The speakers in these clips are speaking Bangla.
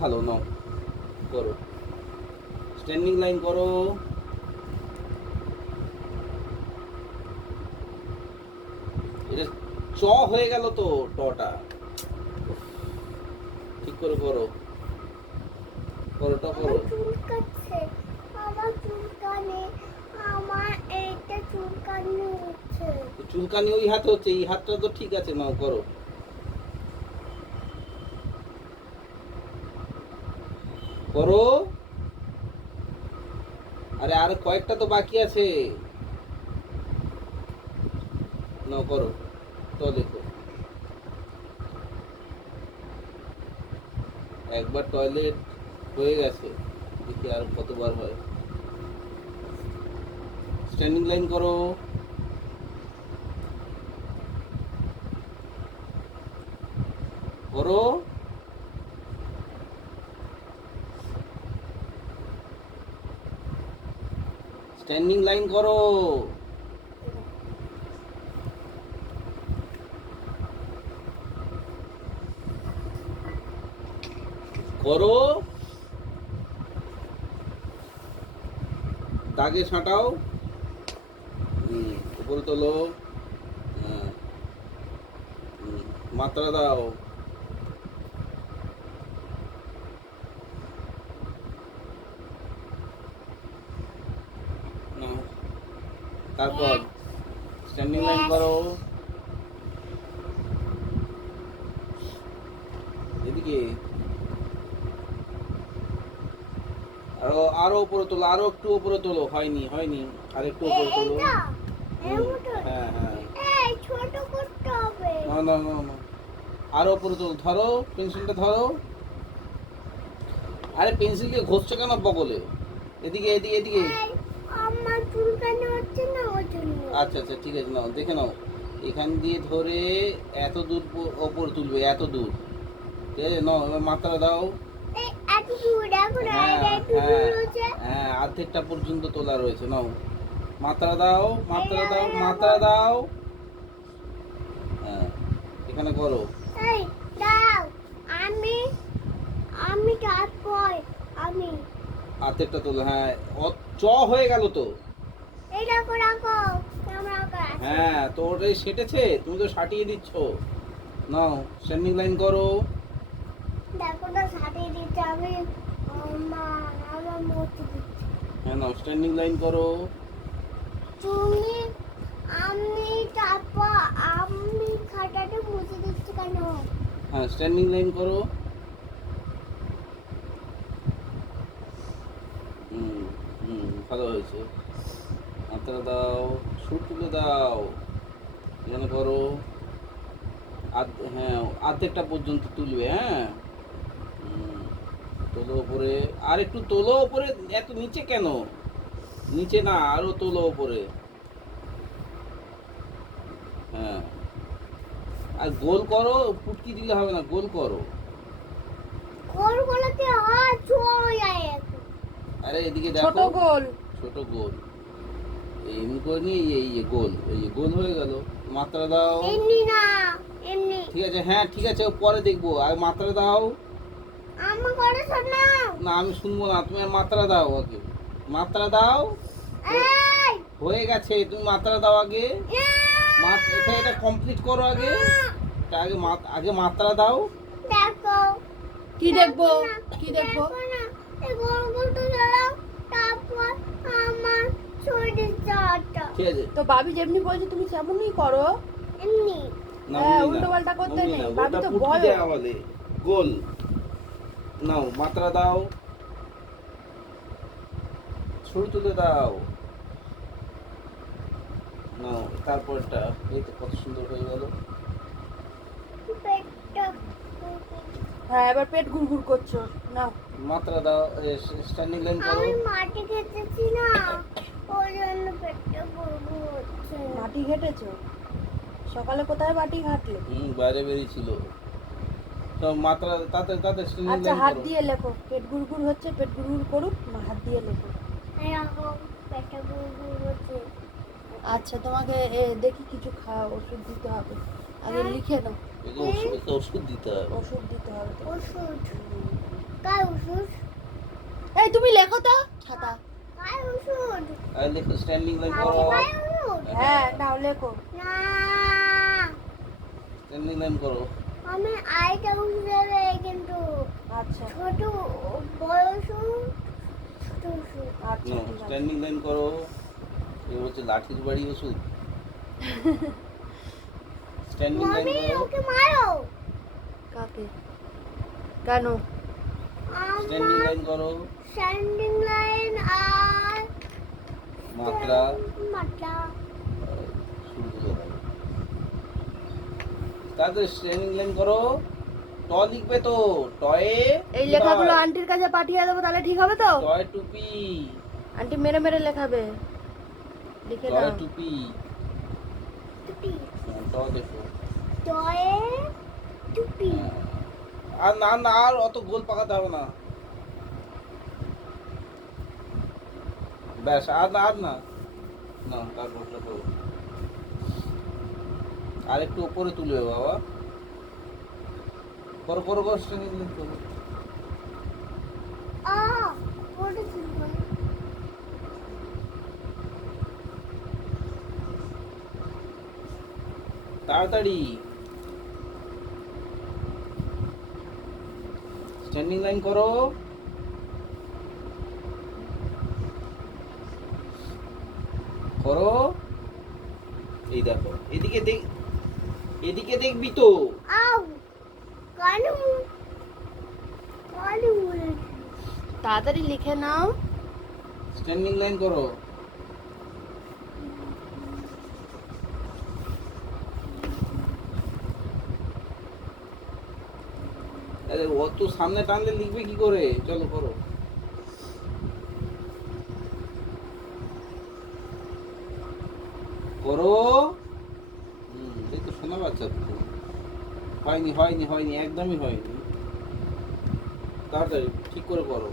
ভালো নাও করো, স্ট্যান্ডিং লাইন করো। এটা চ হয়ে গেল তো, টটা ঠিক করে করো, করো ট করো। আমার চুল কাটছে, আমার চুলকানি, আমার এইটা চুলকানি হচ্ছে। চুলকানি ওই হাতে হচ্ছে, এই হাতটা তো ঠিক আছে, নাও করো। করো, আরে আর কয়েকটা তো বাকি আছে, নাও করো তো দেখো। একবার টয়লেট হয়ে গেছে, দেখি আর কতবার হয়। স্ট্যান্ডিং লাইন করো, করো। স্ট্যান্ডিং লাইন করো, করো। দাগে ছাঁটাও, উপরে তোলো, হ্যাঁ, মাত্রা দাও, নাও। তারপর স্ট্যান্ডিং লাইন করো, এদিকে আরো আরো উপরে তোলো, আরো একটু উপরে তোলো, হয়নি হয়নি, আর একটু উপরে তোলো। এইটা হুম, হ্যাঁ হ্যাঁ, এই ছোট করতে হবে। না না না না, আরো উপরে তোলো, ধরো পেন্সিলটা ধরো। আরে পেন্সিল দিয়ে ঘষছো কেন বগলে? এদিকে এদিকে এদিকে। এই, আমার চুলকানি হচ্ছে না ওই জন্য। আচ্ছা আচ্ছা ঠিক আছে, নাও দেখে নাও, এখান দিয়ে ধরে এত দূর ওপর তুলবে, এত দূর, ঠিক আছে? নাও এবার মাত্রা দাও। এই এত দূর এখন হ্যাঁ একটু দূর হ্যাঁ হচ্ছে। হ্যাঁ, অর্ধেকটা পর্যন্ত তোলা রয়েছে, নাও মাত্রা দাও, মাত্রা এই দাও, নাও, মাত্রা দাও। হ্যাঁ, এখানে করো। এই দাও, আমি আমি তারপর আমি অর্ধেকটা তোলো, হ্যাঁ, চ হয়ে গেল তো। এই রাখো রাখো ক্যামেরা কাছে। হ্যাঁ, তো ওটাই সেটেছে, তুমি তো সাটিয়ে দিচ্ছ। নাও স্ট্যান্ডিং লাইন করো, দেখো না সাথে দিতে আমি আমার মতো দিচ্ছি। হ্যাঁ নাও স্ট্যান্ডিং লাইন করো। তুমি আমি তারপর আমি খাতাটা মুছে দিচ্ছি কেন? হ্যাঁ স্ট্যান্ডিং লাইন করো। হুম হুম, ভালো হয়েছে। মাত্রা দাও, সুর তুলে দাও, এখানে করো। হ্যাঁ, অর্ধেকটা পর্যন্ত তুলবে, হ্যাঁ। হুম, তোলো ওপরে, আর একটু তোলো ওপরে, এত নিচে কেন? নিচে না, আরো তোলো ওপরে। হ্যাঁ, আর গোল করো, পুটকি দিলে হবে না, গোল করো। গোল গোলাতে হাত চলে যায় একটু। আরে এদিকে ছোট দেখো, গোল। ছোট গোল, এমনি করে নিয়ে এই গোল, এই গোল হয়ে গেল। মাত্রা দাও। এমনি না, এমনি ঠিক আছে, হ্যাঁ ঠিক আছে, ও পরে দেখবো, আর মাত্রা দাও। আমার করে শোনা। না আমি শুনবো না, তুমি আর মাত্রা দাও আগে, মাত্রা দাও। এই হয়ে গেছে, তুমি মাত্রা দাও আগে, এটা এটা কমপ্লিট করো আগে, এটা আগে আগে মাত্রা দাও। দেখো কি দেখবো? না, কি দেখবো? দেখো না, এই গোল গোলটা গেলাম, তারপর আমার শরীর চাটা ঠিক আছে, তো বাবি যেমনি বলছে তুমি তেমনই করো। এমনি। না হ্যাঁ, অমনি না, উল্টোপাল্টা করতে অমনি নেই, না, বাবি ওটা তো পুটকি বয়স। দেয়া বলে, গোল। নাও মাত্রা দাও, ছুরি তুলে দাও। নাও তারপরটা, এই তো কত সুন্দর হয়ে গেল। পেটটা হ্যাঁ, এবার পেট গুড়গুড় করছো। নাও মাত্রা দাও, স্ট্যান্ডিং লাইন করো। আমি মাটি খেতেছি না, ওই জন্য পেটটা গুড়গুড় হচ্ছে। মাটি ঘেটেছো? সকালে কোথায় মাটি ঘাটলে? বাইরে বেরিয়েছিল তো। মাত্রা তাতে তাতে স্ট্যান্ডিং আচ্ছা, লাইন হাত করো। দিয়ে লেখো। পেট গুড়গুড় হচ্ছে, পেট গুড়গুড় করুক, হাত দিয়ে লেখো। এরকম পেটটা গুড়গুড় হচ্ছে। আচ্ছা, তোমাকে দেখি কিছু ওষুধ দিতে হবে, আগে লিখে নাও। একে ওষুধ দিতে হবে। ওষুধ দিতে হবে তো। ওষুধ হুম। काय ওষুধ এই তুমি লেখো তো ছাতা। काय ওষুধ আর লেখো স্ট্যান্ডিং লাইন করো। काय ওষুধ হ্যাঁ নাও লেখো। না স্ট্যান্ডিং লাইন করো। আমি আইটা ওষুধ দেবে কিন্তু আচ্ছা ছোট বড় ওষুধ ছোট ওষুধ আচ্ছা ঠিক আছে। স্ট্যান্ডিং লাইন করো। এ হচ্ছে লাঠির বাড়ি ওষুধ। স্ট্যান্ডিং লাইন মামি করো। ওকে মারো কাকে? কেন? স্ট্যান্ডিং আমার লাইন করো। স্ট্যান্ডিং লাইন আর মাত্রা মাত্রা শুরু করে দাও। তারপরে স্ট্যান্ডিং লাইন করো। ট লিখবে তো, টয়ে এই লেখাগুলো আন্টির কাছে পাঠিয়ে দেবো তাহলে ঠিক হবে তো? টয় টুপি। আন্টি মেরে মেরে লেখাবে, লিখে টয় দাও। টুপি। টুপি ট দেখো। টয়ে টুপি আর না না আর অত গোল পাকাতে হবে না। ব্যাস আর না আর না না তারপর লেখো। আর একটু উপরে তুলবে বাবা। করো করো করো স্ট্যান্ডিং লাইন করো। আ ওটা শুনবো তাড়াতাড়ি স্ট্যান্ডিং লাইন করো। করো। এই দেখো এদিকে দেখ, এদিকে দেখবি তো। আউ কানু কানু তাড়াতাড়ি লিখে নাও। স্ট্যান্ডিং লাইন করো। আরে অত সামনে টানলে লিখবে কি করে? চলো করো। করো। এই তো শোনা বাচ্চা তো। হয়নি হয়নি হয়নি একদমই হয়নি। তাড়াতাড়ি ঠিক করে করো।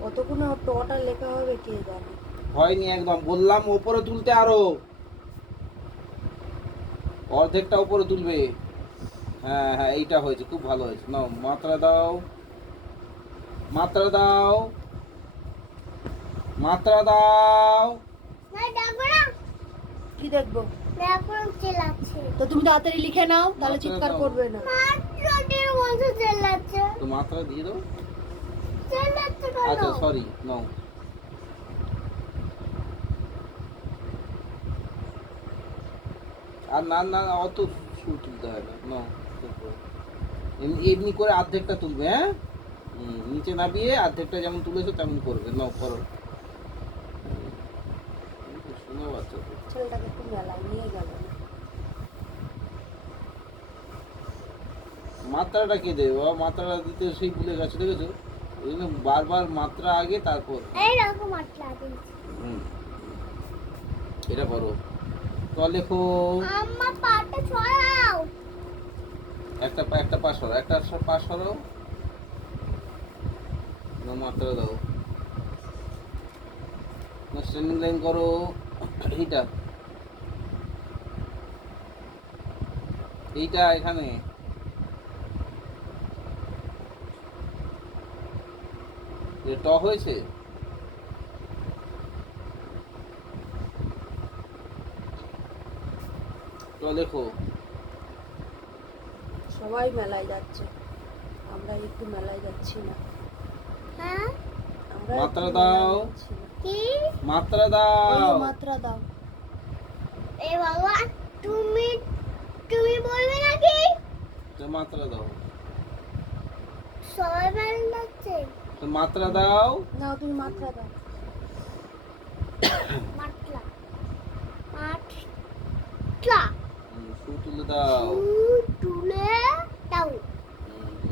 কতক্ষণে টটা লেখা হবে কে জানে। হয়নি একদম, বললাম ওপরে তুলতে আরো। অর্ধেকটা উপরে তুলবে। হ্যাঁ হ্যাঁ এইটা হয়েছে, খুব ভালো হয়েছে। নাও মাত্রা দাও, মাত্রা দাও, মাত্রা দাও। না দেখো না কি দেখবো? দেখো চেলাচ্ছে তো তুমি তাড়াতাড়ি লিখে নাও তাহলে মাত্রা চিৎকার দাও। করবে না। মাত্র 1.5 বছর চেলাচ্ছে তো মাত্রা দিয়ে দাও। চেলাচ্ছে আচ্ছা কেন সরি নাও। আর না না অত সুর তুলতে হয় না। নাও এমনি করে অর্ধেকটা তুলবে। হ্যাঁ নিচে নামিয়ে অর্ধেকটা যেমন তুলেছো তেমন করবে। নাও করো। শোনা বাচ্চা তো। ছেলেটাকে একটু মেলায় নিয়ে গেল। মাত্রাটা কে দেবে বাবা? মাত্রাটা দিতে সেই ভুলে গেছে, দেখেছো? ওই জন্য বারবার মাত্রা আগে তারপর। এইরকম মাত্রা দিয়েছি হুম এটা করো। তো লেখো। আম্মা পাটা ছড়াও একটা একটা পাশ সরো, একটা পাশ সরো। মাত্রা দাও। স্ট্যান্ডিং লাইন করো। এইটা এইটা এখানে ট হয়েছে। তো লেখো। সবাই মেলায় যাচ্ছে, আমরা একটু মেলায় যাচ্ছি না। হ্যাঁ আমরা মাত্রা একটু দাও। মেলায় যাচ্ছি না। কি মাত্রা ওই দাও। মাত্রা দাও। এ বাবা তুমি তুমি বলবে নাকি তো মাত্রা দাও। সবাই মেল যাচ্ছে তো মাত্রা দাও। নাও তুমি মাত্রা দাও। মাত্রা মাত্রা সু তুলে দাও। তুলে দাও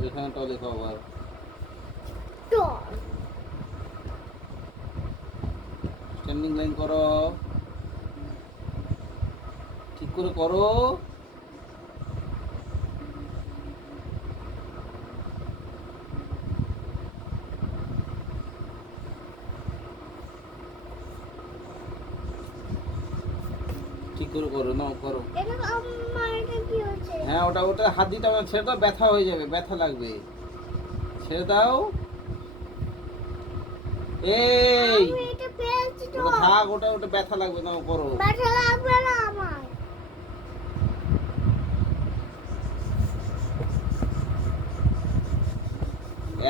এখানে ট লেখো আবার। তো স্ট্যান্ডিং লাইন করো। ঠিক করে করো। ঠিক করে করো। নাও করো। এটা আমার এটা কি হচ্ছে হ্যাঁ ওটা ওটা হাত দিতে হবে না, ছেড়ে দাও, ব্যথা হয়ে যাবে, ব্যথা লাগবে, ছেড়ে দাও। এই আমি এটা পেয়েছি তো। ওটা থাক, ওটা ওটা ব্যথা লাগবে না, করো। ব্যথা লাগবে না আমার।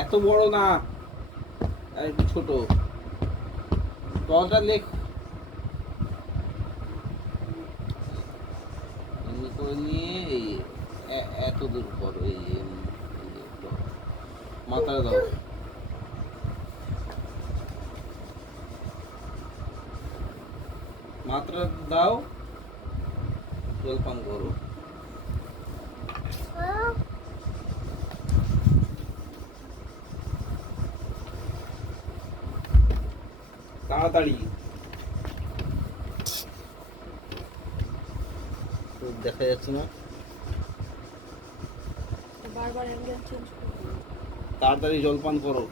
এত বড় না, আর একটু ছোট। তলটা লেখ, এমনি করে নিয়ে এই এত দূর করো, এই যে মাথা দাও, মাত্রা দাও, জল পান করো। আহ, তাড়াতাড়ি, তো দেখা যাচ্ছে না, বারবার অ্যাঙ্গেল চেঞ্জ করবে। তাড়াতাড়ি জল পান করো।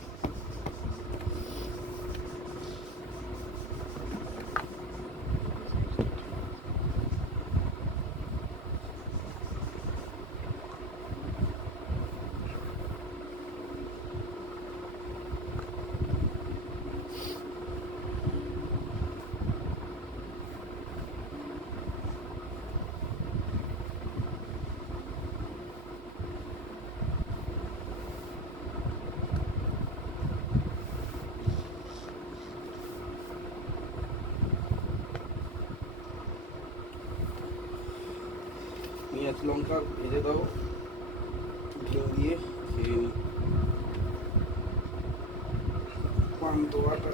পেঁয়াজ লঙ্কা ভেজে দাও, ডিম দিয়ে খেয়ে নি। পান্তোয়াটা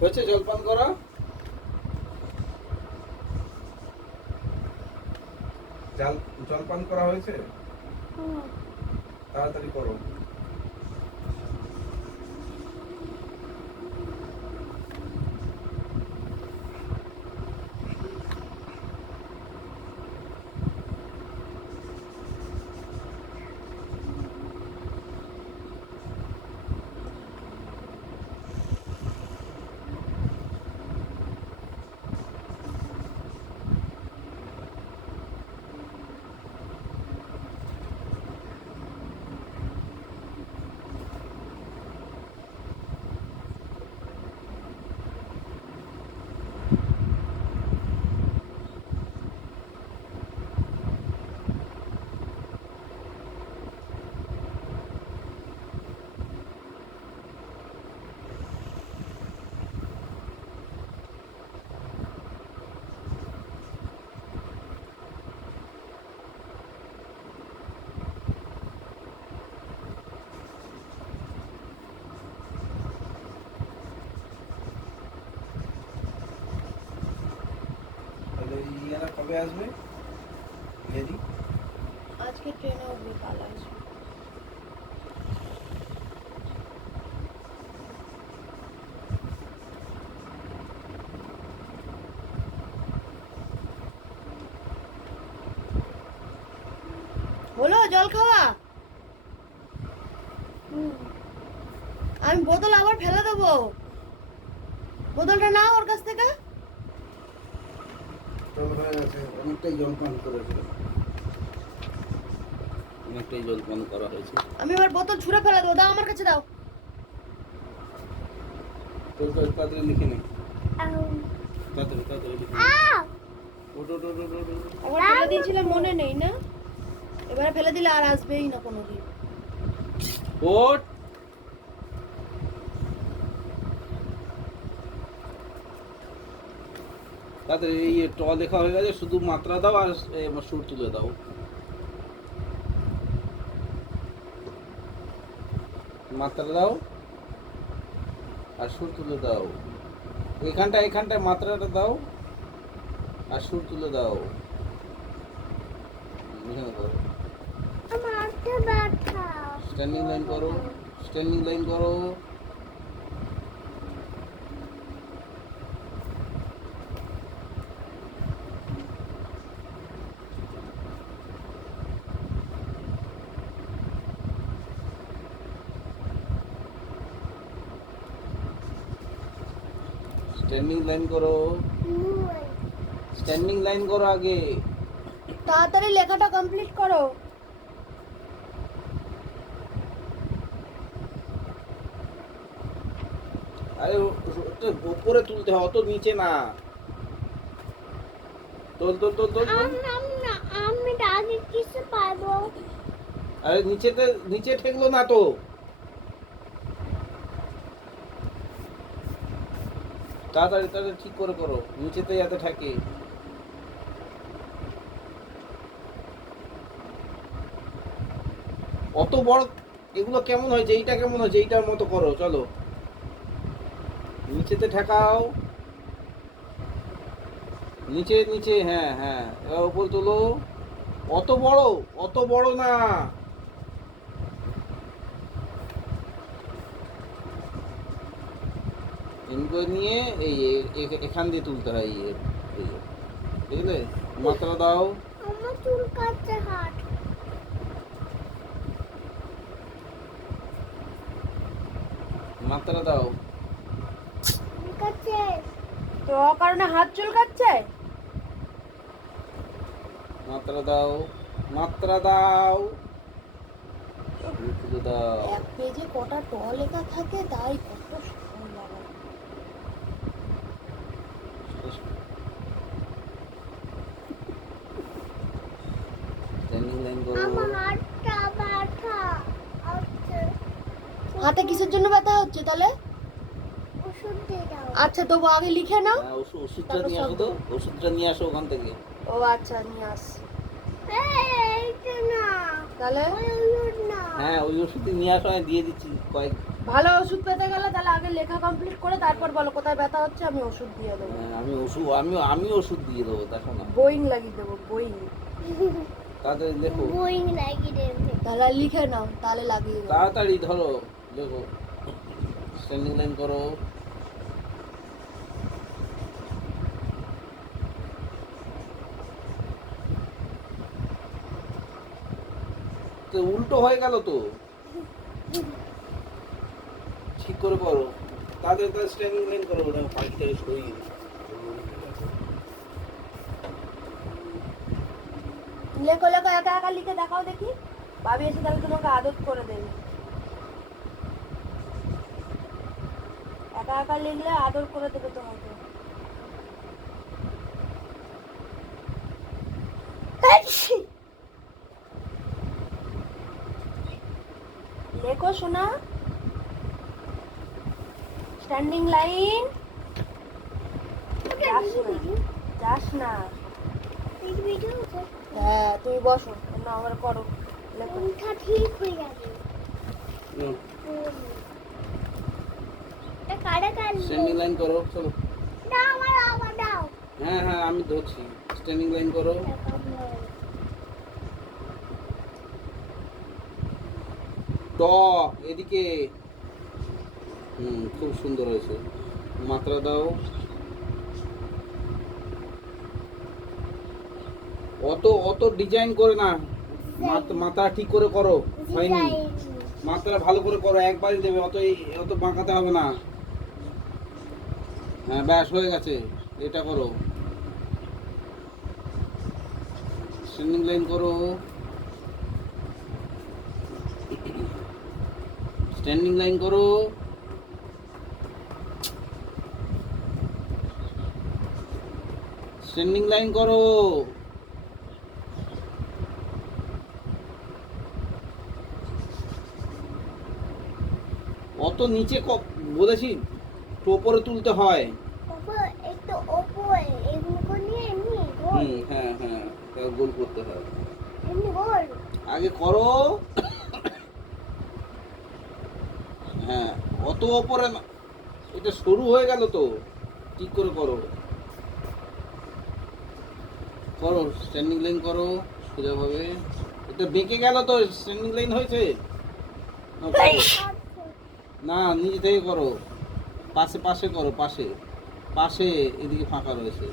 হয়েছে, জলপান করা। জলপান করা হয়েছে, হুম। তাড়াতাড়ি করো। তাহলে ইয়ারা কবে আসবে? লেডি আজকে ট্রেনে উঠবে, কাল আসবে। হলো জল খাওয়া? হুম। আমি বোতল আবার ফেলে দেবো, বোতলটা নাও ওর কাছ থেকে। জল হয়ে গেছে, অনেকটাই জল পান করেছে, অনেকটাই জল পান করা হয়েছে। আমি এবার বোতল ছুঁড়ে ফেলে দেবো, দাও আমার কাছে দাও। তোর তাড়াতাড়ি লিখে নে, আউ, তাড়াতাড়ি তাড়াতাড়ি লিখে নে। আউ, ওঠ ওঠ ওঠ ওঠ ওঠ, ওঠ। একবার ফেলে দিয়েছিলাম মনে নেই না? এবারে ফেলে দিলে আর আসবেই না কোনোদিন। ওঠ। তাড়াতাড়ি, এই ট লেখা হয়ে গেছে, শুধু মাত্রা দাও আর সুর তুলে দাও। মাত্রা দাও আর সুর তুলে দাও, এখানটায় মাত্রাটা দাও আর সুর তুলে দাও। এখানে করো, আমার মাথা ব্যথা। স্ট্যান্ডিং লাইন করো, স্ট্যান্ডিং লাইন করো। স্ট্যান্ডিং লাইন করো, স্ট্যান্ডিং লাইন করো আগে। তাড়াতাড়ি লেখাটা কমপ্লিট করো। আরে ওটা উপরে তুলতে হয়, অত নিচে না। তোল তোল তোল তোল তোল। আমি আগে কিসে পারবো? আরে নিচেতে, নিচে ঠেকলো না তো। তাড়াতাড়ি তাড়াতাড়ি ঠিক করে করো, নিচেতে যাতে থাকে। অত বড় এগুলো কেমন হয়েছে, এইটা কেমন হয়েছে, এইটার মতো করো চলো। নিচেতে ঠেকাও, নিচে নিচে, হ্যাঁ হ্যাঁ, এবার উপর তোলো। অত বড়, অত বড় না। এমনি নিয়ে এই এখান দিয়ে তুলতে হয়, এই বুঝলে? মাত্রা দাও। আমার চুল কাটছে হাত। মাত্রা দাও। ঠিক আছে। তো কারণে হাত চুলকাচ্ছে। মাত্রা দাও, মাত্রা দাও, তুলে দাও। এক পেজে কটা ট লেখা থাকে, তাই কত সময় লাগে। স্ট্যান্ডিং লাইন করো। আমার হাতটা ব্যথা হচ্ছে। হাতে কিসের জন্য ব্যথা হচ্ছে তাহলে? ওষুধ দিয়ে দাও। আচ্ছা তবু আগে লিখে নাও। হ্যাঁ, ওষুধটা নিয়ে আসো তো, ওষুধটা নিয়ে আসো ওখান থেকে। ও আচ্ছা, নিয়ে আসছি। এইটা না, তাহলে ওই ওষুধ না। হ্যাঁ, ওই ওষুধই নিয়ে আসো, আমি দিয়ে দিচ্ছি কয়েক। ভালো ওষুধ পেতে গেলে তাহলে আগে লেখা কমপ্লিট করে তারপর বলো কোথায় ব্যথা হচ্ছে, আমি ওষুধ দিয়ে দেবো। হ্যাঁ, আমি ওষুধ দিয়ে দেবো, দেখো না। বোয়িং লাগিয়ে দেবো, বোয়িং। তাড়াতাড়ি লেখো, বোয়িং লাগিয়ে দেবে। তাহলে লিখে নাও, তাহলে লাগিয়ে দেবো। তাড়াতাড়ি ধরো, লেখো। স্ট্যান্ডিং লাইন করো। তো উল্টো হয়ে গেল তো, ঠিক করে করো। তাদের স্ট্যান্ডিং লাইন করো, ওটা পাখিটাকে সরিয়ে দিই। লেখো লেখো, একা একা লিখে দেখাও দেখি। ভাবি এসে তাহলে তোমাকে আদত করে দেবে। একা একা লিখলে আদর করে দেবে তোমাকে। লেখো শোনা, স্ট্যান্ডিং লাইন। যাস না। হ্যাঁ তুমি বসো, না আমার করো, লেখো। কোনটা ঠিক হয়ে যাবে? হুম, এটা কাটা কাটবে। স্ট্যান্ডিং লাইন করো, চলো। দাও আমার, আবার দাও। হ্যাঁ হ্যাঁ, আমি ধরছি। স্ট্যান্ডিং লাইন করো। ট এদিকে। খুব সুন্দর হয়েছে। মাত্রা দাও। অত অত ডিজাইন করে না, মাত্রা ঠিক করে করো। হয়নি, মাত্রা ভালো করে করো, একবারই দেবে, অত বাঁকাতে হবে না। হ্যাঁ ব্যাস, হয়ে গেছে। এটা করো, স্ট্যান্ডিং লাইন করো। স্ট্যান্ডিং লাইন করো। স্ট্যান্ডিং লাইন করো। অত নিচে বলেছি তো, উপরে তুলতে হয়। ওপর একটু ওপরে এগুলো নিয়ে এমনি গোল, হ্যাঁ হ্যাঁ, গোল করতে হয়। এমনি গোল। আগে করো। হ্যাঁ, অত ওপরে না, এটা সরু হয়ে গেল তো, ঠিক করে করো। করো, স্ট্যান্ডিং লাইন করো সোজাভাবে। এটা বেঁকে গেল তো, স্ট্যান্ডিং লাইন হয়েছে না? করো। না, নিজে থেকে করো, পাশে পাশে করো, পাশে পাশে, এদিকে ফাঁকা রয়েছে।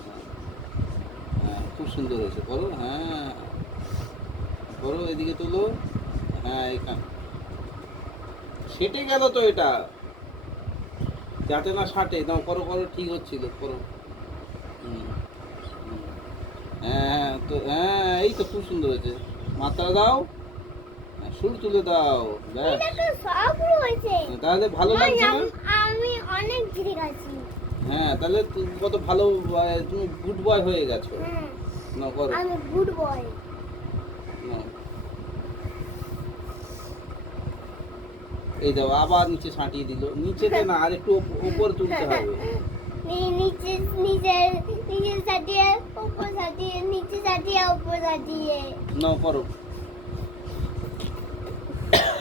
হ্যাঁ, খুব সুন্দর হয়েছে, করো। হ্যাঁ করো, এদিকে তোলো। হ্যাঁ, এখানে সেটে গেল তো এটা। যাতে না সাঁটে নাও, করো করো, ঠিক হচ্ছিল, করো। হুম, হুম। হ্যাঁ তো, হ্যাঁ এই তো খুব সুন্দর হয়েছে। মাত্রা দাও, হ্যাঁ, সুর তুলে দাও, ব্যাস। এটা তো সব রয়েছে। তাহলে ভালো মা, লাগছে না? আমি অনেক ঠিক আছি। হ্যাঁ তাহলে তুমি কত ভালো, তুমি গুড বয় হয়ে গেছো। হ্যাঁ, না করো, আমি গুড বয়। নাও। এই দাও, আবার নিচে সাঁটিয়ে দিল, নিচেতে না আর একটু উপরে তুলতে হবে। নিচে নিচে নিচে সাজিয়ে উপর সাজিয়ে নিচে সাজিয়ে উপর সাজিয়ে নাও করো।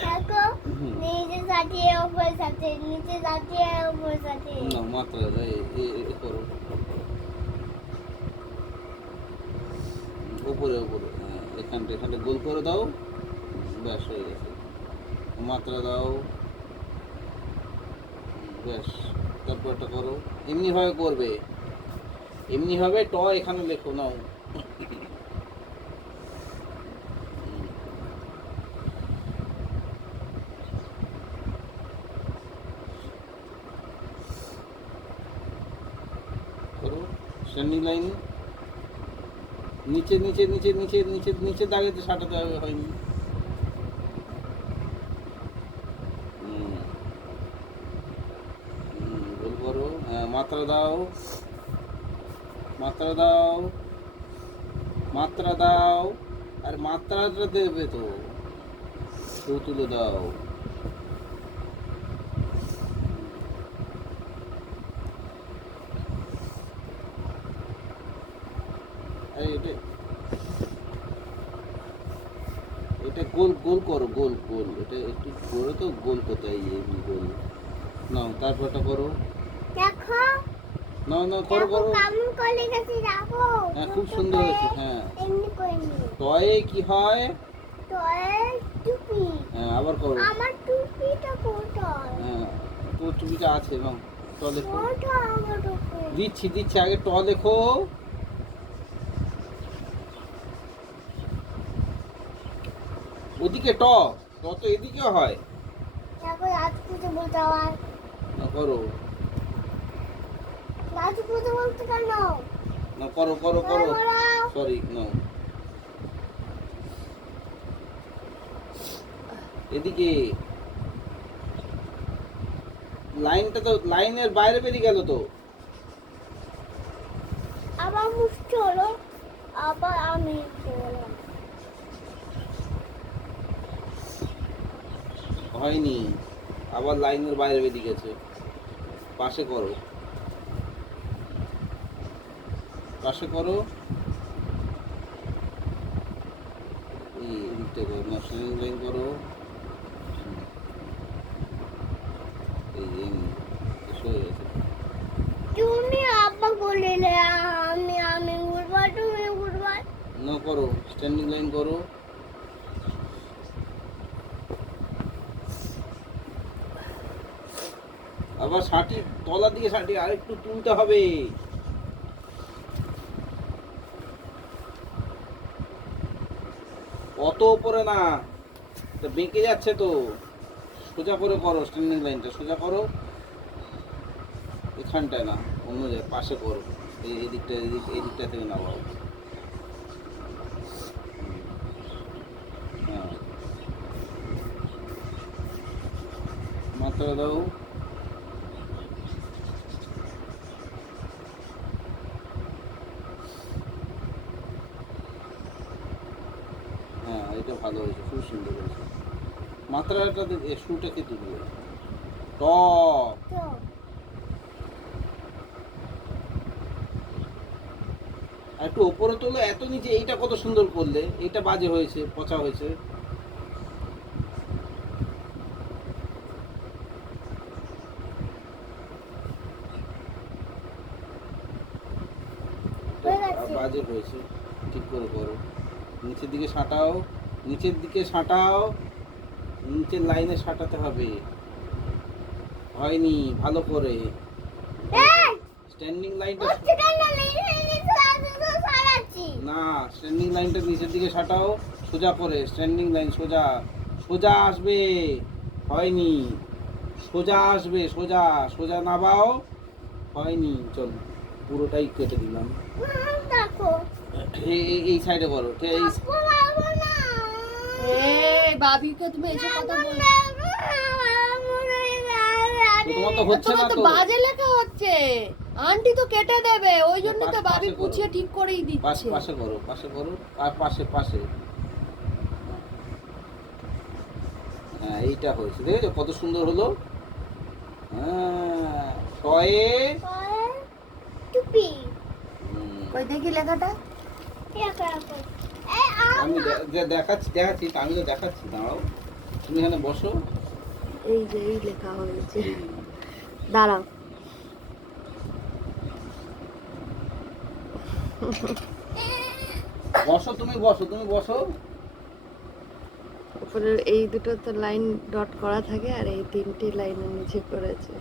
দেখো, হুম। নিচে সাজিয়ে উপর সাজিয়ে নিচে সাজিয়ে উপর সাজিয়ে। না মাত্রা দাও, এ করো, উপরে উপরে, হ্যাঁ এখানটা এখানটা গোল করে দাও, ব্যাস হয়ে গেছে। মাত্রা দাও, ব্যাস। তারপরটা করো, এমনি ভাবে করবে, এমনি ভাবে ট এখানে লেখো, নাও। করো স্ট্যান্ডিং লাইন, নিচে নিচে নিচে নিচে নিচে নিচে দাঁড়িয়ে সাঁটাতে হবে, হয়নি। হুম, গোল করো, হ্যাঁ মাত্রা দাও, মাত্রা দাও, মাত্রা দাও, আর মাত্রাটা দেবে তো, সুর তুলে দাও। আরে এটা, এটা গোল গোল করো, গোল গোল, এটা একটু করে তো গোল করতে হয়, এমনি গোল। নাও তারপরটা করো, দেখো, নাও নাও করো দেখো করো। কেমন করে গেছে দেখো। হ্যাঁ খুব সুন্দর হয়েছে, হ্যাঁ। এমনি করে নি। টয়ে কি হয়? তো এই টুপি, হ্যাঁ আবার করো, আমার টুপিটা কোথায়? হ্যাঁ তো টুপিটা আছে, নাও ট লেখো। কোথায় আমার টুপি? দিচ্ছি দিচ্ছি, আগে ট লেখো। ওদিকে ট, ট তো এদিকেও হয়। দেখো রাজপুতে বলতে হয়। না করো, রাজপুতে বলতে কেন? না করো করো করো, বলো। সরি নাও। এদিকে লাইনটা তো লাইনের বাইরে বেরিয়ে গেল তো। আবার মুছতে হলো, আবার আমি বললাম। হয়নি, আবার লাইনের বাইরে বেরিয়ে গেছে। পাশে করো, পাশে করো, এই এদিকটা করো, ন্যাশনাল লাইন করো, এই যে এমনি, এসে হয়ে গেছে। তুমি আবার বললে আমি ঘুরবা, তুমি ঘুরবা। না করো, স্ট্যান্ডিং লাইন করো। আবার ষাটি, তলার দিকে ষাটি আর একটু তুলতে হবে। অত উপরে না, তা বেঁকে যাচ্ছে তো। সোজা করে করো, স্ট্যান্ডিং লাইনটা সোজা করো, এখানটায় না, অন্য জায়গায় পাশে করো, এই এদিকটা এই দিকটা থেকে নামাও। হ্যাঁ মাত্রা দাও, হ্যাঁ এটা ভালো হয়েছে, খুব সুন্দর হয়েছে। মাত্রাটা শুটাকে তুলবে, ট তো আর একটু ওপরে তোলো, এত নিচে এইটা কত সুন্দর করলে, এইটা বাজে হয়েছে, পচা হয়েছে। হয়ে গেছে। বাজে হয়েছে, ঠিক করে করো। নিচের দিকে সাঁটাও, নিচের দিকে সাঁটাও, নিচের লাইনে সাঁটাতে হবে। হয়নি ভালো করে, এই, স্ট্যান্ডিং লাইনটা হচ্ছে কেন? সারাচ্ছি। না, স্ট্যান্ডিং লাইনটা নিচের দিকে সাঁটাও, সোজা করে স্ট্যান্ডিং লাইন সোজা, সোজা আসবে। হয়নি, সোজা আসবে, সোজা সোজা নাবাও। হয়নি, চল পুরোটাই কেটে দিলাম। দেখো এই সাইডে করো, ঠিক এই আপু বাবু না এই বাবিকে তুমি এসে কথা বল। তো তোমার তো হচ্ছে তোমার না তো তো। বাজে লেখা হচ্ছে। আন্টি তো কেটে দেবে, ওই জন্য তো পাশে বাবি করো। গুছিয়ে ঠিক করেই পাশে দিচ্ছে। পাশে করো, পাশে করো, আর পাশে পাশে। হ্যাঁ এইটা হয়েছে, দেখেছো কত সুন্দর হলো। হ্যাঁ টয়ে টুপি কই দেখি লেখাটা। আমি দেখাচ্ছি দেখাচ্ছি, আমি তো দেখাচ্ছি, দাঁড়াও তুমি এখানে বসো। এই যে এই লেখা হয়েছে, দাঁড়াও। বসো তুমি, বসো তুমি, বসো। উপরের এই দুটো তো লাইন ডট করা থাকে, আর এই তিনটি লাইনের নিচে করেছে।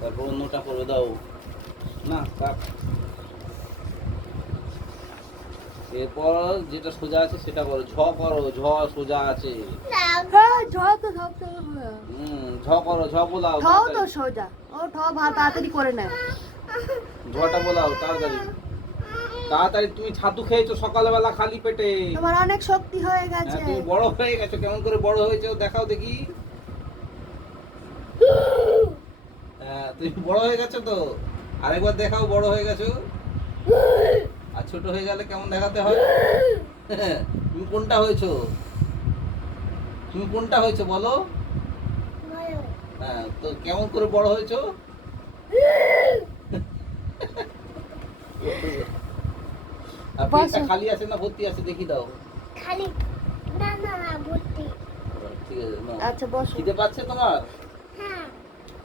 তারপর অন্যটা করে দাও না থাক। এরপর যেটা সোজা আছে সেটা করো, ঝ করো, ঝ সোজা আছে। হ্যাঁ, ঝ তো সব সময় হয়। ঝ করো, ঝ বোলাও ঠ তো সোজা, ও ঠ তাড়াতাড়ি করে নেয়। ঝটা বোলাও তাড়াতাড়ি তাড়াতাড়ি। তুমি ছাতু খেয়েছো সকালবেলা খালি পেটে। তোমার অনেক শক্তি হয়ে গেছে। তুমি বড় হয়ে গেছো, কেমন করে বড় হয়েছো দেখাও দেখি। হ্যাঁ তুমি বড় হয়ে গেছো তো, আরেকবার দেখাও বড় হয়ে গেছো। আর ছোট হয়ে গেলে কেমন দেখাতে হয়। তুমি কোনটা হয়েছো, তুমি কোনটা হয়েছো বলো। হ্যাঁ তো কেমন করে বড় হয়েছো। আর পেটটা খালি আছে না ভর্তি আছে দেখি দাও। খালি না না না ভর্তি। ঠিক আছে নাও। আচ্ছা বসো। খিদে পাচ্ছে তোমার, হ্যাঁ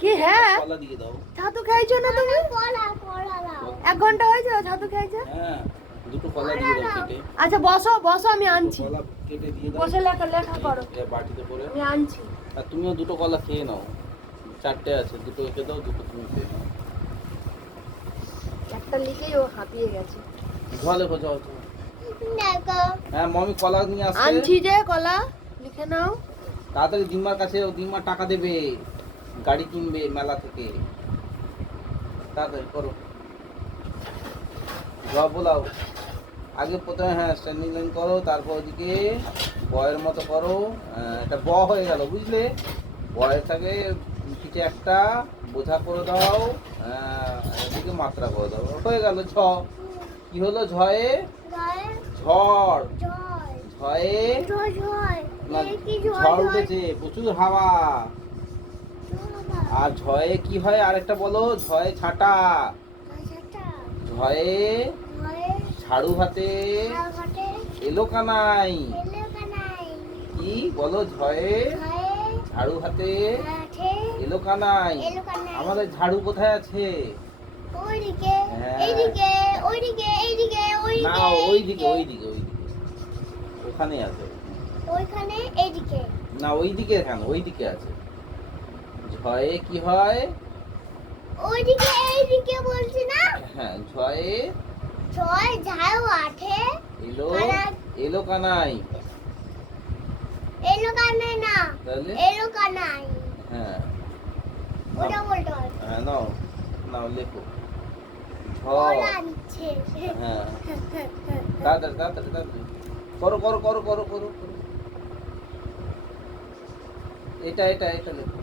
কি হ্যাঁ, কলা দিয়ে দাও। ছাতু খাইছো না তুমি? কলা কলা দাও। 1 ঘন্টা হয়েছে ছাতু খাইছো? হ্যাঁ দুটো কলা দিয়ে দাও কেটে। আচ্ছা বসো বসো, আমি আনছি। কলা কেটে দিয়ে দাও। বসে লেখা লেখা করো, এটা বাটিতে করে। আমি আনছি। আর তুমিও দুটো কলা খেয়ে নাও, 4টে আছে, দুটো একে দাও, দুটো তুমি খেয়ে নাও। একটা লিখেই ও হাঁপিয়ে গেছে। ঝলে যাও তো। দেখো হ্যাঁ মমি কলা নিয়ে আসছে। আনছি যে কলা, লিখে নাও। তাড়াতাড়ি দিম্মার কাছে, ও দিম্মা টাকা দেবে, গাড়ি কিনবে মেলা থেকে। তাড়াতাড়ি করো, বোলাও। আগে প্রথমে হ্যাঁ স্ট্যান্ডিং লাইন করো, তারপর ওদিকে বয়ের মতো করো। এটা ব হয়ে গেল বুঝলে। বয়ের থাকে পিঠে একটা বোঝা করে দাও, এদিকে মাত্রা করে দাও, হয়ে গেল ছ। কি হলো ঝয়ে গায়ে ঝড়, জয় ঝয়ে জয় জয় না, এই কি জয় ঝড় জয় উঠেছে প্রচুর হাওয়া। আর ঝয়ে কি হয় আরেকটা বলো, ঝয়ে ছাটা, আচ্ছা ঝয়ে জয় ঝাড়ু হাতে ঘাটে এলো কানাই। এলে কানাই কি বলো, ঝয়ে জয় ঝাড়ু হাতে ঘাটে এলো কানাই। এলো কানাই আমাদের ঝাড়ু কোথায় আছে। ওইদিকে হ্যাঁ। এইদিকে ওইদিকে এইদিকে না ওইদিকে ওইদিকে ওইদিকে ওইদিকে, ওখানে আছে। ওইখানে এইদিকে না ওইদিকে কেন, ওইদিকে আছে। ঝয়ে কি হয়, ওইদিকে এইদিকে বলছি না। হ্যাঁ ঝয়ে জয় ঝাড়ু আঠে এলো কানাই। এলো কানাই। এলো কানাই না তাহলে এলো কানাই হ্যাঁ ওটা বলতে হবে হ্যাঁ নাও নাও লেখো ঝ। বলা নিচ্ছে হ্যাঁ তাড়াতাড়ি তাড়াতাড়ি তাড়াতাড়ি করো করো করো করো করো করো। এটা এটা এটা লেখো,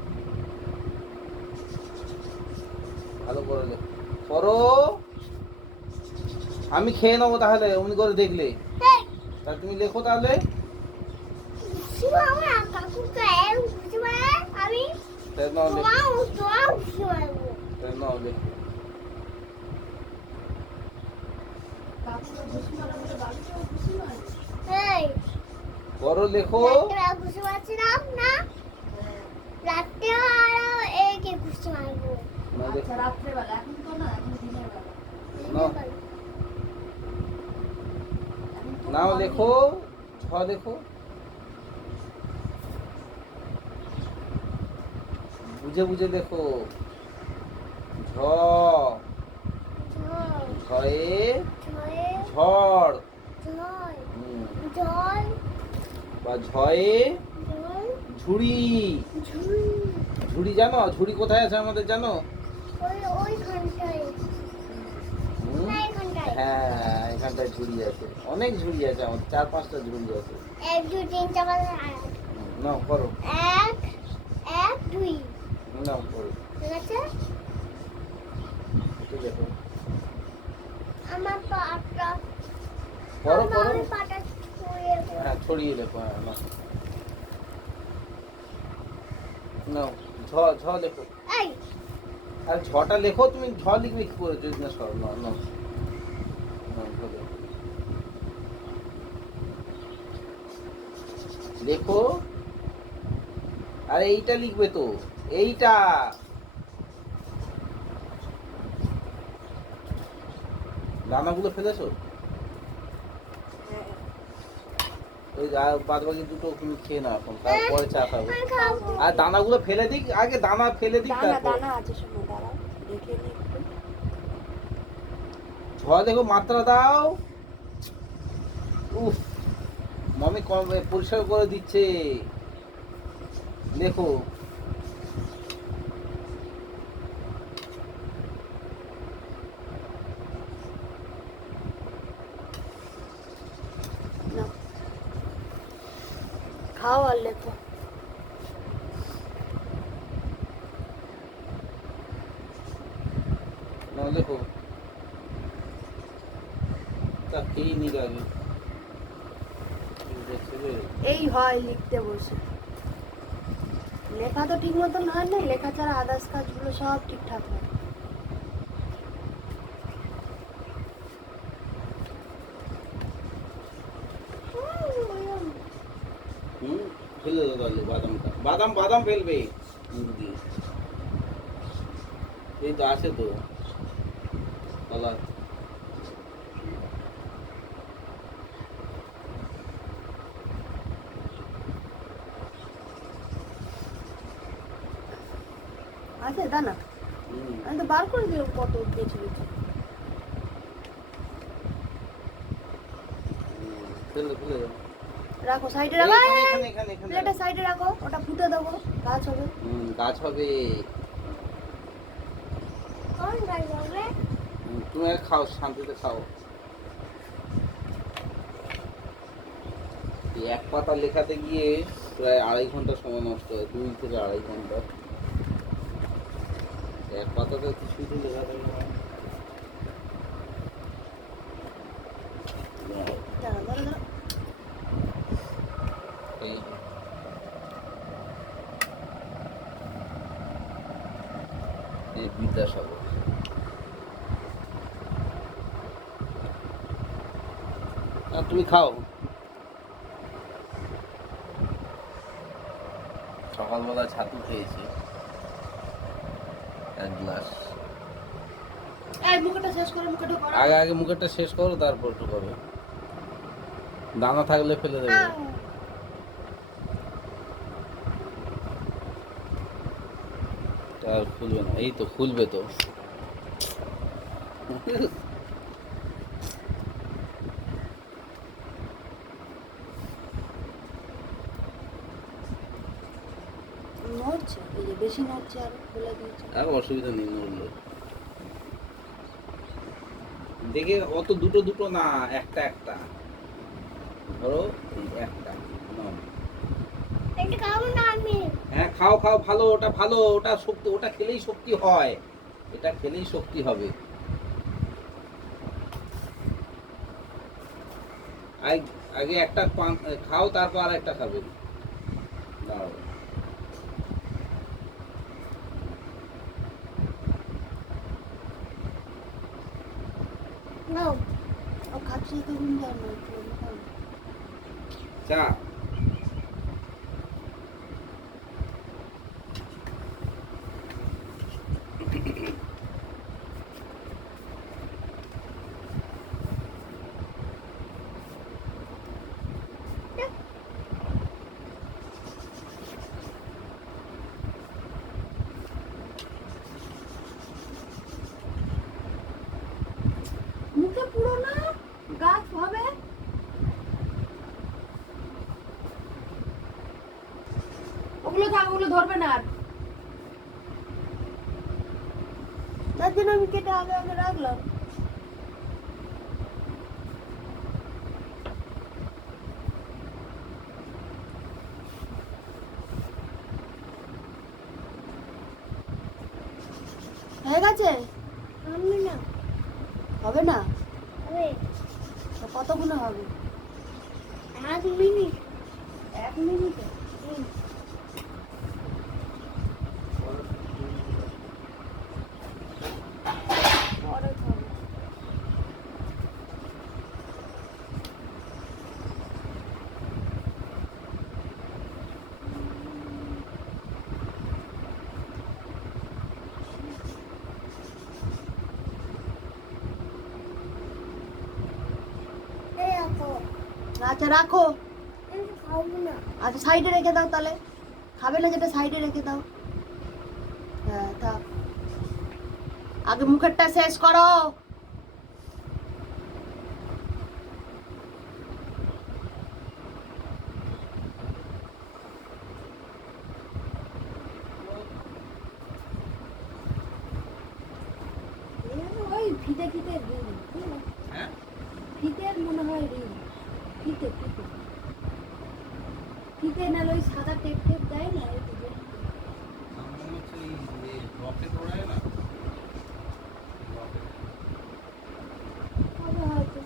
ভালো করে লেখো, করো। আমি খেয়ে নেবো তাহলে অমনি করে দেখলে। তাহলে তুমি লেখো তাহলে। শিবা আমার কাকুকে এরকম খুশি মানে আমি তাহলে নাও লেখো, তোমার খুশি মারবো। তাহলে নাও লেখো। এই করো লেখো। রাত্রে খুশি মারছিলাম না রাত্রে আরো একে খুশি মারবো। না লেখো, রাত্রেবেলা, এখন তো না, এখন দিনের বেলা। নাও নাও লেখো, ছ লেখো, বুঝে বুঝে লেখো। ঝ ঝয়ে জয় ঝড়, জয় হুম, জয় বা ঝয়ে জয় ঝুড়ি। ঝুড়ি ঝুড়ি জানো? ঝুড়ি কোথায় আছে আমাদের জানো? ওইখানটায় হুম? না এখানটায় হ্যাঁ, এখানটায় ঝুড়ি আছে, অনেক ঝুড়ি আছে আমাদের, 4-5টা ঝুড়ি আছে। 1 2 3 4 5 নাও করো, 1 1 2 নাও করো, ঠিক আছে ঠিক আছে, আমার পাটা করো করো। আমার পাটা ছুঁয়ে হ্যাঁ, ছড়িয়ে লেখো, হ্যাঁ, নাও নাও, ঝ ঝ লেখো। এই আর ঝটা লেখো, তুমি ঝ লিখবে কি করে যদি না সর, নাও নাও নাও, ঝ লেখো। লেখো, আরে এইটা লিখবে তো, এইটা। দানাগুলো ফেলেছো? ওই বাদ বাকি দুটো তুমি খেয়ে নাও এখন, তারপরে চা খাবে। আমি খাবো আর দানাগুলো ফেলে দিক, আগে দানা ফেলে দিক, দানা তারপর দানা আছে শোনো, দাঁড়াও দেখে নিই একটু। ঝ দেখো, মাত্রা দাও। উফ, মমি কম পরিষ্কার করে দিচ্ছে, লেখো। নাও। খাও আর লেখো। না লেখো, তা খেয়ে নিক আগে। ছেলে, এই হয় লিখতে বসে, লেখা তো ঠিক মতন হয় না, লেখা ছাড়া আদার্স কাজগুলো সব ঠিকঠাক হয়। ফেলে দাও তাহলে বাদামটা, বাদাম বাদাম ফেলবে মুখ দিয়ে। এই তো আছে তো কালার। আছে দানা, আমি তো বার করে দিলাম কত বেছে বেছে। ফেলে ফেলে দাও। রাখো সাইডে রাখো, এখানে এখানে এখানে প্লেটটা সাইডে রাখো, ওটা ফুটে দেবো, গাছ হবে। গাছ হবে। কোন গাছ হবে তুমি আগে খাও, শান্তিতে খাও। এই এক পাতা লেখাতে গিয়ে প্রায় 2.5 ঘন্টা সময় নষ্ট হয়, 2 থেকে 2.5 ঘন্টা। এক পাতাতে কিছুই তো লেখা থাকে না। দাঁড়া দাঁড়া দাঁড়া। এই এই বিদ্যাসাগর। তুমি খাও। সকালবেলা ছাতু খেয়েছি 1 গ্লাস। এই মুখটা শেষ করে, মুখটা করো। আগে আগে মুখেরটা শেষ করো, তারপর একটু করো। দানা থাকলে ফেলে দেবে। আর খুলবে না, এই তো খুলবে তো। নড়ছে, এই যে বেশি নড়ছে আর খুলে দিয়েছে। আর অসুবিধা নেই, নড়লে দেখে অত দুটো দুটো না, একটা একটা ধরো, এই একটা নাও। এটা খাবো না আমি হ্যাঁ খাও খাও, ভালো, ওটা ভালো, ওটা শক্তি, ওটা খেলেই শক্তি হয়, এটা খেলেই শক্তি হবে। আগে একটা খাও, তারপর আর একটা খাবে। দাও। নাও ও খাচ্ছি তো ঘুম যাও না। চা। মুখে পুরো না, গাছ হবে। ওগুলো থাক, ওগুলো ধরবে না আর। তার জন্য আমি কেটে আগে আগে রাখলাম। হয়ে গেছে? আমি না হবে না? হবে তো কতগুলো হবে? 1 মিনিট 1 মিনিটে? পরে খাবো। এই আপু আচ্ছা রাখো। আমি খাবো না আচ্ছা সাইডে রেখে দাও তাহলে। খাবে না যেটা সাইডে রেখে দাও। হ্যাঁ থাক। আগে মুখেরটা শেষ করো। ওই ফিতে ফিতে রিং, হ্যাঁ ফিতের মনে হয় রিং। ফিতে ফিতে ফিতে নাহলে ওই সাদা টেপ টেপ দেয় না, ওই দিকে। আমার মনে হচ্ছে এই রকেট ওড়ায় না রকেট হবে হয়তো।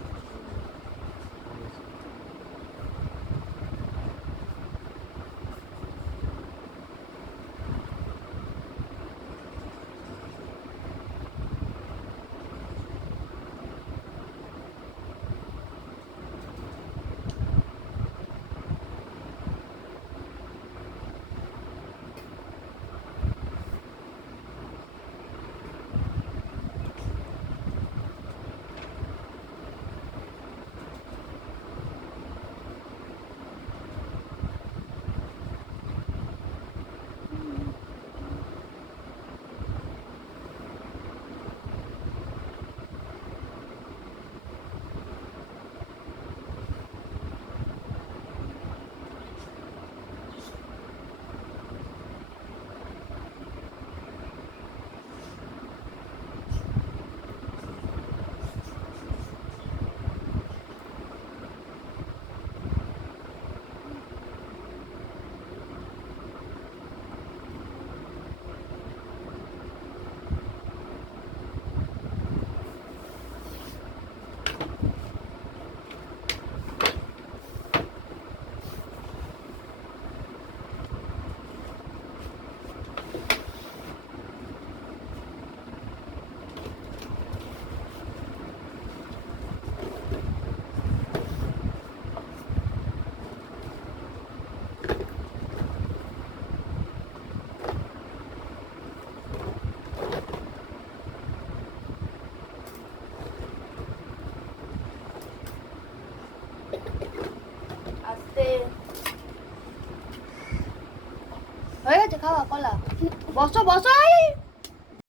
আস্তে হয়ে গেছে খাওয়া কলা। বসো বসো।